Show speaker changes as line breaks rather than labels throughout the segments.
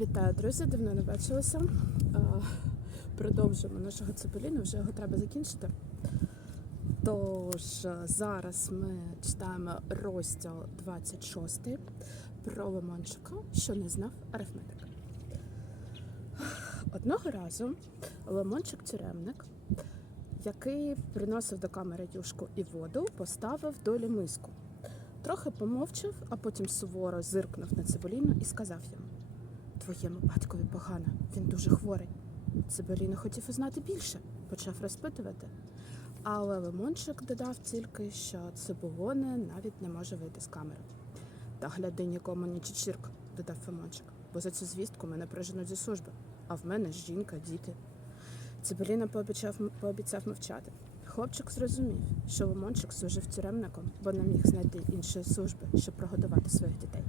Вітаю, друзі! Давно не бачилися. Продовжуємо нашого цибуліну, вже його треба закінчити. Тож зараз ми читаємо розділ 26 про лимончика, що не знав арифметики. Одного разу лимончик тюремник, який приносив до камери юшку і воду, поставив долі миску. Трохи помовчав, а потім суворо зиркнув на цибуліну і сказав йому. Твоєму батькові погано, він дуже хворий. Цибуліна хотів узнати більше, почав розпитувати. Але Лимончик додав тільки, що цибулони навіть не може вийти з камери. Та гляди нікому не чечірка, додав Лимончик, бо за цю звістку мене приженуть зі служби, а в мене жінка, діти. Цибуліна пообіцяв, пообіцяв мовчати. Хлопчик зрозумів, що Лимончик служив тюремником, бо не міг знайти іншої служби, щоб прогодувати своїх дітей.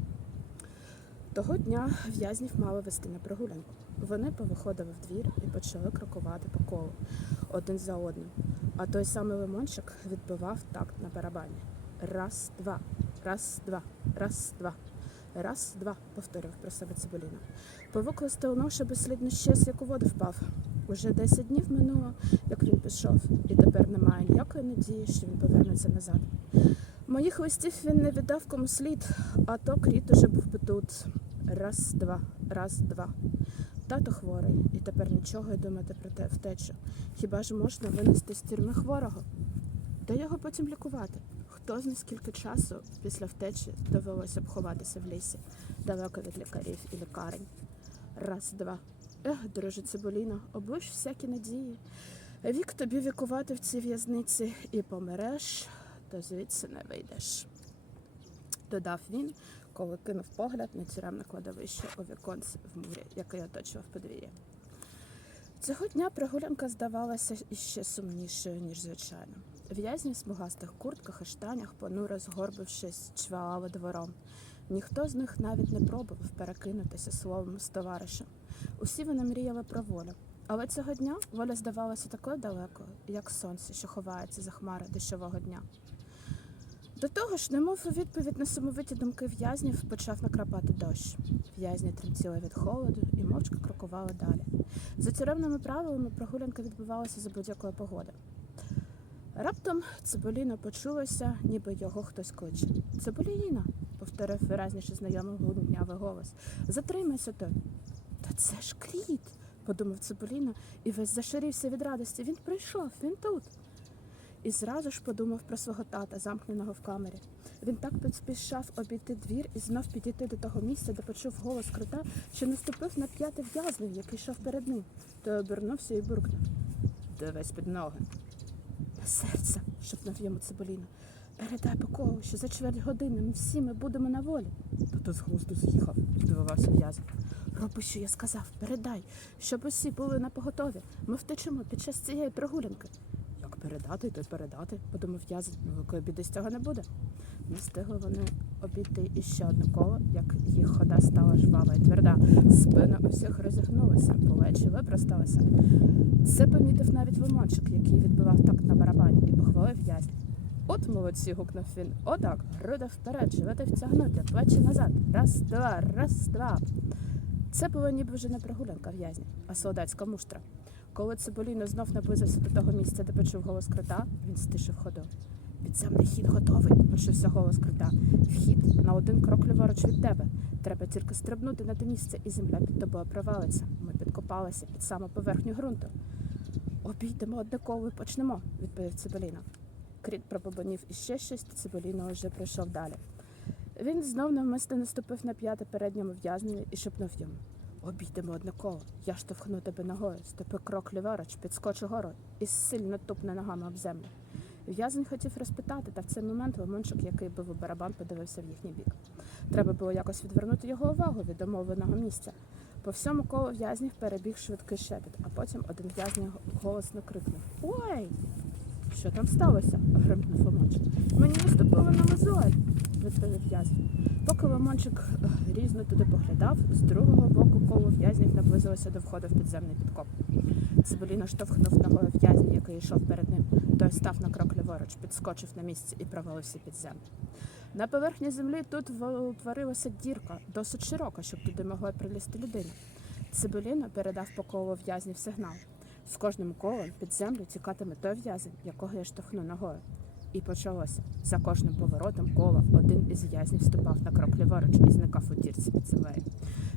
Того дня в'язнів мали вести на прогулянку. Вони повиходили в двір і почали крокувати по колу один за одним. А той самий лимончик відбивав такт на барабані. Раз, два, раз, два, раз, два. Раз, два, повторював про себе Цибуліна. Повук листовноша безслідно щез, як у воду впав. Уже 10 днів минуло, як він пішов, і тепер немає ніякої надії, що він повернеться назад. Моїх листів він не віддав кому слід, а то кріт уже був би тут. Раз, два, раз, два. Тато хворий, і тепер нічого й думати про те втечу. Хіба ж можна винести з тюрми хворого? Де його потім лікувати? Хто зна скільки часу після втечі довелося б ховатися в лісі, далеко від лікарів і лікарень. Раз, два. Ех, друже Цибуліно, облиш всякі надії. Вік тобі вікувати в цій в'язниці і помереш, то звідси не вийдеш. Додав він, коли кинув погляд на тюремне кладовище у віконці в мурі, який оточував подвір'я. Цього дня прогулянка здавалася іще сумнішою, ніж звичайно. В'язні в смугастих куртках і штанях, понуро згорбившись, чвалали двором. Ніхто з них навіть не пробував перекинутися словом з товаришем. Усі вони мріяли про волю. Але цього дня воля здавалася такою далекою, як сонце, що ховається за хмари дощового дня. До того ж, немов у відповідь на сумовиті думки в'язнів, почав накрапати дощ. В'язні тремтіли від холоду і мовчки крокували далі. За тюремними правилами прогулянка відбувалася за будь-якої погоди. Раптом Цибуліна почулося, ніби його хтось кличе. Цибуліна, повторив виразніше знайомий гуднявий голос. Затримайся той. Та це ж кріт, подумав Цибуліна і весь зашарівся від радості. Він прийшов, він тут. І зразу ж подумав про свого тата, замкненого в камері. Він так поспішав обійти двір і знов підійти до того місця, де почув голос крита, що наступив на п'яти в'язнів, який йшов перед ним. Той обернувся і буркнув. Дивись під ноги. Серце, шепнув йому Цибуліна. Передай Покову, що за чверть години ми всі ми будемо на волі. Та то з глузду з'їхав, здивувався в'язень. Роби, що я сказав, передай, щоб усі були на поготові. Ми втечемо під час цієї прогулянки. Передати, то передати, подумав в'язень. Великої біди з цього не буде. Не встигли вони обійти іще одне коло, як їх хода стала жвава і тверда. Спина усіх розігнулася, плечі випросталися. Це помітив навіть лимончик, який відбивав так на барабані, і похвалив в'язня. От молодці, гукнув він. Отак, груди вперед, животи втягнути, плечі назад. Раз, два, раз, два. Це було ніби вже не прогулянка в'язня, а солдатська муштра. Коли Цибуліно знов наблизився до того місця, де почув голос крита, він стишив ходу. Підземний хід готовий, почувся голос крита. Вхід на один крок ліворуч від тебе. Треба тільки стрибнути на те місце, і земля під тобою провалиться. Ми підкопалися під саму поверхню ґрунту. Обійдемо одне і почнемо, відповів Цибуліна. Кріт пробобонів іще щось, Цибуліно вже пройшов далі. Він знов навмисне наступив на п'яте передньому в'язневі і шепнув йому. Обійдемо одне коло. Я штовхну тебе ногою, ступи крок ліворуч, підскочу гору і сильно тупне ногами об землю. В'язень хотів розпитати, та в цей момент лимончик, який бив у барабан, подивився в їхній бік. Треба було якось відвернути його увагу від домовленого місця. По всьому колу в'язнів перебіг швидкий шепіт, а потім один в'язнів голосно крикнув Ой! Що там сталося? гримкнув Лимончик. Мені наступили на мозоль, відповів в'язень. Поки Лимончик е, різно туди поглядав, з другого боку коло в'язнів наблизилося до входу в підземний підкоп. Цибуліно штовхнув ногою в'язня, який йшов перед ним. Той став на крок ліворуч, підскочив на місці і провалився під землю. На поверхні землі тут утворилася дірка, досить широка, щоб туди могла прилізти людина. Цибуліно передав по колу в'язнів сигнал. З кожним колом під землю тікатиме той в'язень, якого я штовхну ногою. І почалося. За кожним поворотом кола один із в'язнів ступав на крок ліворуч і зникав у дірці під землею.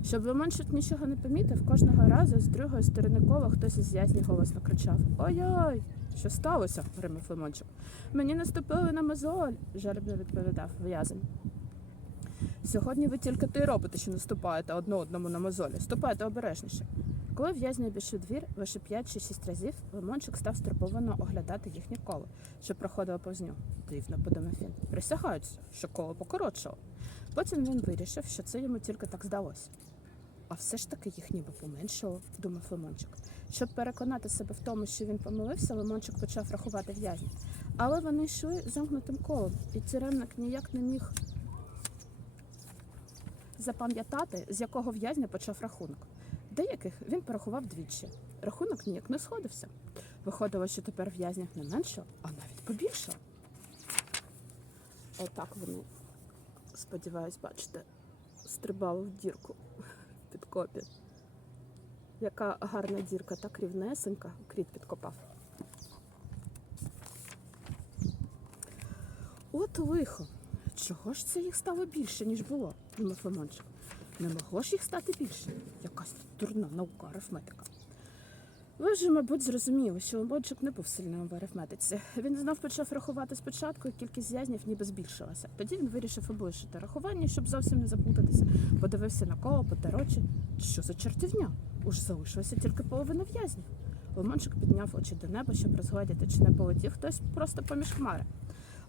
Щоб Лимончик нічого не помітив, кожного разу з другої сторони кола хтось із в'язнів голосно кричав Ой-ой! Що сталося? гримив Лимончик. Мені наступили на мозоль, жалібно відповідав в'язень. Сьогодні ви тільки ти робите, що наступаєте одне одному на мозолі. Ступайте обережніше. Коли в'язні обійшли двір лише 5 чи 6 разів, Лимончик став стурбовано оглядати їхнє коло, що проходило повз нього. Дивно, подумав він. Присягаються, що коло покоротшало. Потім він вирішив, що це йому тільки так здалося. А все ж таки їх ніби поменшало, думав Лимончик. Щоб переконати себе в тому, що він помилився, Лимончик почав рахувати в'язнів. Але вони йшли замкнутим колом, і тюремник ніяк не міг запам'ятати, з якого в'язня почав рахунок. Деяких він порахував двічі. Рахунок ніяк не сходився. Виходило, що тепер в'язнів не менше, а навіть побільшало. Отак вони, сподіваюсь, бачите, стрибали в дірку під копі. Яка гарна дірка, так рівнесенька, кріт підкопав. От лихо. Чого ж це їх стало більше, ніж було? думав Лимончик. Не могло ж їх стати більше. Якась дурна наука арифметика. Ви вже, мабуть, зрозуміли, що Лимончик не був сильним в арифметиці. Він знов почав рахувати спочатку, і кількість в'язнів ніби збільшилася. Тоді він вирішив облишити рахування, щоб зовсім не заплутатися. Подивився на коло, потер очі. Що за чортівня? Уж залишилося тільки половина в'язнів. Лимончик підняв очі до неба, щоб розгледіти, чи не полетів хтось просто поміж хмари.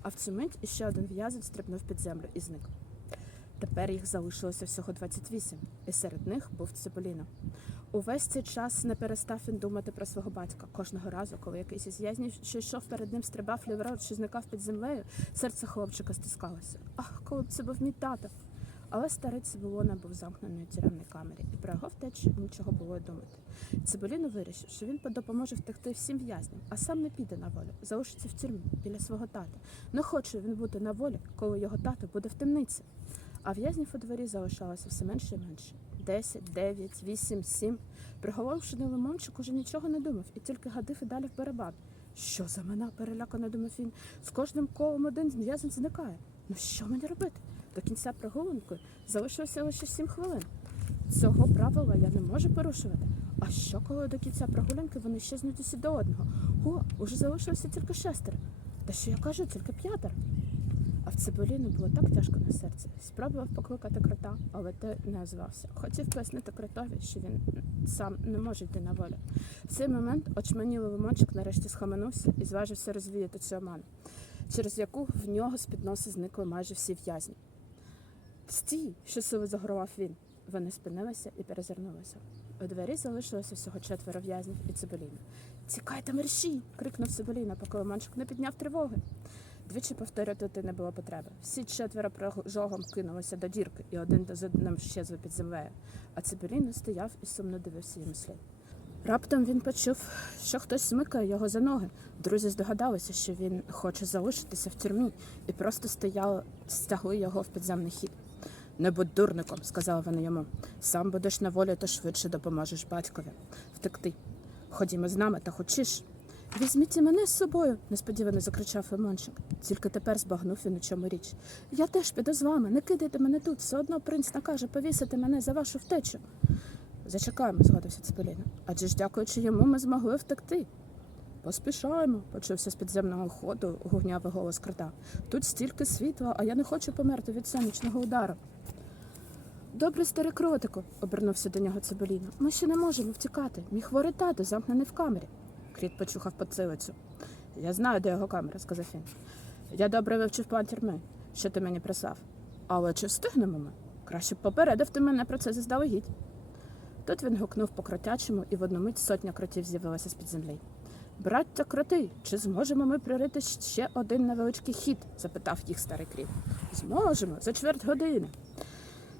А в цю мить іще один в'язень стрибнув під землю і зник. Тепер їх залишилося всього 28, і серед них був Цибуліно. Увесь цей час не перестав він думати про свого батька. Кожного разу, коли якийсь із в'язнів, що йшов перед ним, стрибав ліворуч чи зникав під землею, серце хлопчика стискалося. Ах, коли б це був мій тато. Але старий Цибулона був замкнений у тюремній камері, і про його втечу нічого було й думати. Цибуліно вирішив, що він допоможе втекти всім в'язням, а сам не піде на волю, залишиться в тюрмі біля свого тата. Не хоче він бути на волі, коли його тато буде в темниці. А в'язнів у дворі залишалося все менше і менше. Десять, дев'ять, вісім, сім. Приголомшений лимончик уже нічого не думав і тільки гадив і далі в барабан. Що за мене? перелякано думав він. З кожним колом один в'язень зникає. Ну що мені робити? До кінця прогулянки залишилося лише сім хвилин. Цього правила я не можу порушувати. А що, коли до кінця прогулянки вони щезнуть усі до одного? О, уже залишилося тільки шестеро. Та що я кажу, тільки п'ятеро. Цибуліну було так тяжко на серці. Спробував покликати крота, але той не озвався. Хотів пояснити кротові, що він сам не може йти на волю. В цей момент очманілий лимончик нарешті схаменувся і зважився розвіяти цю оману, через яку в нього з під носа зникли майже всі в'язні. Стій, щосили загорував він. Вони спинилися і перезирнулися. У двері залишилося всього четверо в'язнів і Цибуліна. Тікайте, мерщій! крикнув Цибуліна, поки лимончик не підняв тривоги. Двічі повторювати не було потреби. Всі четверо прожогом кинулися до дірки, і один за одним щезли під землею. А Цибуліно стояв і сумно дивився їм слід. Раптом він почув, що хтось смикає його за ноги. Друзі здогадалися, що він хоче залишитися в тюрмі, і просто стояли, стягли його в підземний хід. Не будь дурником, сказали вони йому. Сам будеш на волі, то швидше допоможеш батькові втекти. Ходімо з нами та хочеш. Візьміть і мене з собою, несподівано закричав Лимончик. Тільки тепер збагнув він у чому річ. Я теж піду з вами, не кидайте мене тут, все одно принц накаже повісити мене за вашу втечу. Зачекаємо, згодився Ципеліна. Адже ж дякуючи йому, ми змогли втекти. Поспішаємо, почувся з підземного ходу гугнявий голос крота. Тут стільки світла, а я не хочу померти від сонячного удару. Добре, старий кротику, обернувся до нього Цибеліна. Ми ще не можемо втікати. Мій хворий тато замкнений в камері. Кріт почухав поцилицю. Я знаю, де його камера, сказав він. Я добре вивчив план тюрми, що ти мені прислав. Але чи встигнемо ми? Краще б попередив ти мене про це заздалегідь. Тут він гукнув по кротячому, і в одну мить сотня кротів з'явилася з-під землі. Браття кроти, чи зможемо ми прорити ще один невеличкий хід? запитав їх старий кріт. Зможемо, за чверть години.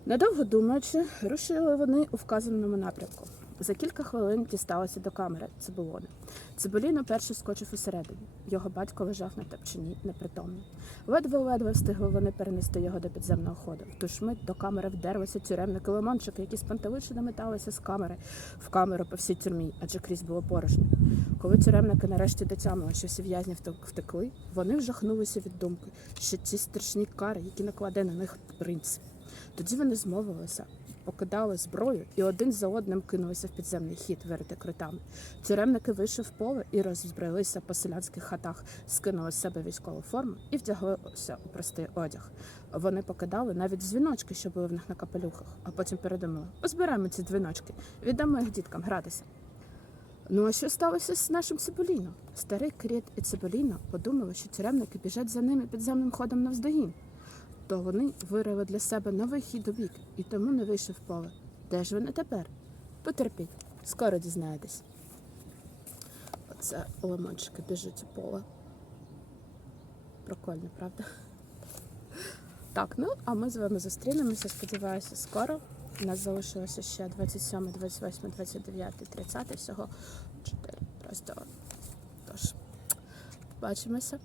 Недовго думаючи, рушили вони у вказаному напрямку. За кілька хвилин дісталося до камери Цибулони. Цибуліно перший скочив усередині. Його батько лежав на тапчині непритомний. Ледве-ледве встигли вони перенести його до підземного ходу. В ту ж мить до камери вдерлися тюремники лимончики, які спантеличено металися з камери в камеру по всій тюрмі, адже крізь було порожньо. Коли тюремники нарешті дотямили, що всі в'язні втек- втекли, вони вжахнулися від думки, що ці страшні кари, які накладе на них принц. Тоді вони змовилися, покидали зброю і один за одним кинулися в підземний хід вирити критами. Тюремники вийшли в поле і роззбралися по селянських хатах, скинули з себе військову форму і вдяглися у простий одяг. Вони покидали навіть дзвіночки, що були в них на капелюхах, а потім передумали: озбираємо ці дзвіночки, віддамо їх діткам гратися. Ну а що сталося з нашим Цибуліно? Старий Кріт і Цибуліно подумали, що тюремники біжать за ними підземним ходом навздогін. То вони вирили для себе новий хід у і тому не вийшли в поле. Де ж вони тепер? Потерпіть, скоро дізнаєтесь. Оце лимончики біжуть у поле. Прикольно, правда? Так, ну а ми з вами зустрінемося, сподіваюся, скоро. У нас залишилося ще 27, 28, 29, 30, всього 4 розділи. Тож, бачимося.